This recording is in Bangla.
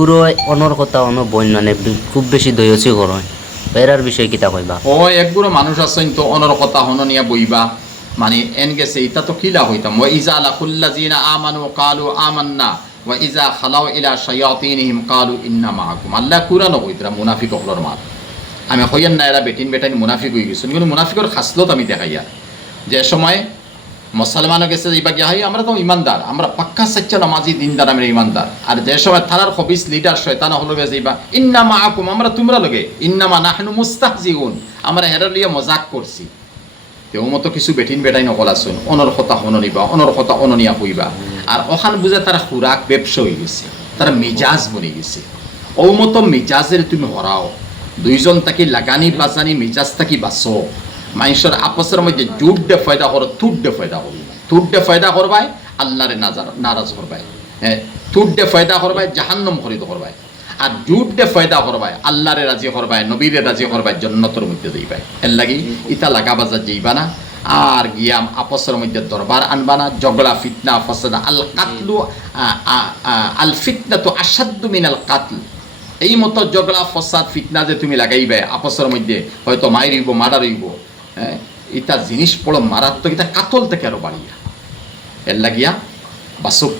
একগুড়ো অনর কথা অন বন্য মানে খুব বেশি দয়সী করয় এরার বিষয় কিতা কইবা? ও একগুলো মানুষ আছেন তো অনর কথা হননিয়া বইবা মানে এন গেছে এটা তো কিলা হইতাম ওয়া ইজা লাকুল্লাযিনা আমানু কালু আমান্না ওয়া ইজা খালাউ ইলা শায়াতিনহিম কালু ইন্না মাআকুম। আল্লাহ কুরআন কইতরা মুনাফিক হলর মাত আমি কইয়ান না এরা বেটিন বেটাইন মুনাফিক হয়ে গেছেন, কিন্তু মুনাফিকর খাসলত আমি দেখাইয়া যে সময় মুসলমানও গেছে এইবা গিয়া হয় আমরা তো ইমানদার, আমরা পাক্কা সচ্চা নামাজি দিনদার, আমরা ইমানদার। আর যে সময় থানার খবিস লিডার শয়তান হলো গেছে এইবা ইন্না মাআকুম আমরা তোমরা লগে ইন্নামা নাহনু মুস্তাহজিউন আমরা হেরা লিয়া মজাক করছি। তেও মতো কিছু বেটিন বেটাই নকল আসুন অনর কথা হননিবা অনর কথা অননিয়া কইবা। আর ওখান বুঝে তারা খুরাক ব্যবসা হয়ে গেছে, তারা মিজাজ বনে গেছে। ও মতো মিজাজের তুমি হরাও, দুইজন তাকি লাগানি বাজানি মিজাজ তাকি বাঁচো। মানুষের আপসের মধ্যে জুট দে ফয়দা করো, তুট দে ফয়দা করো, তুট দে ফয়দা করবাই আল্লাহরে নারাজ করবাই, হ্যাঁ তুট দে ফয়দা করবাই জাহান্নম খরিদ করবাই। আর জুট দে ফয়দা করবাই আল্লাহরে রাজি করবাই, নবীরে রাজি করবাই, জন্নতর মধ্যে যাইবাই। এর লাগি ইতা লাগা বাজার যাইবা না, আর গিয়াম আপসের মধ্যে দরবার আনবা না, ঝগড়া ফিতনা ফসাদ। আল কাতলু আল ফিতনা তো আসাদ্দু মিনাল কাতল। এই মতো ঝগড়া ফসাদ ফিতনা যে তুমি লাগাইবে আপসের মধ্যে, হয়তো মায়ের হইব মারার হইব, হ্যাঁ ইটা জিনিস বড় মারাত্মক, এটা কাতল থেকে আরো বাড়িয়া। এর লাগিয়া বাসুক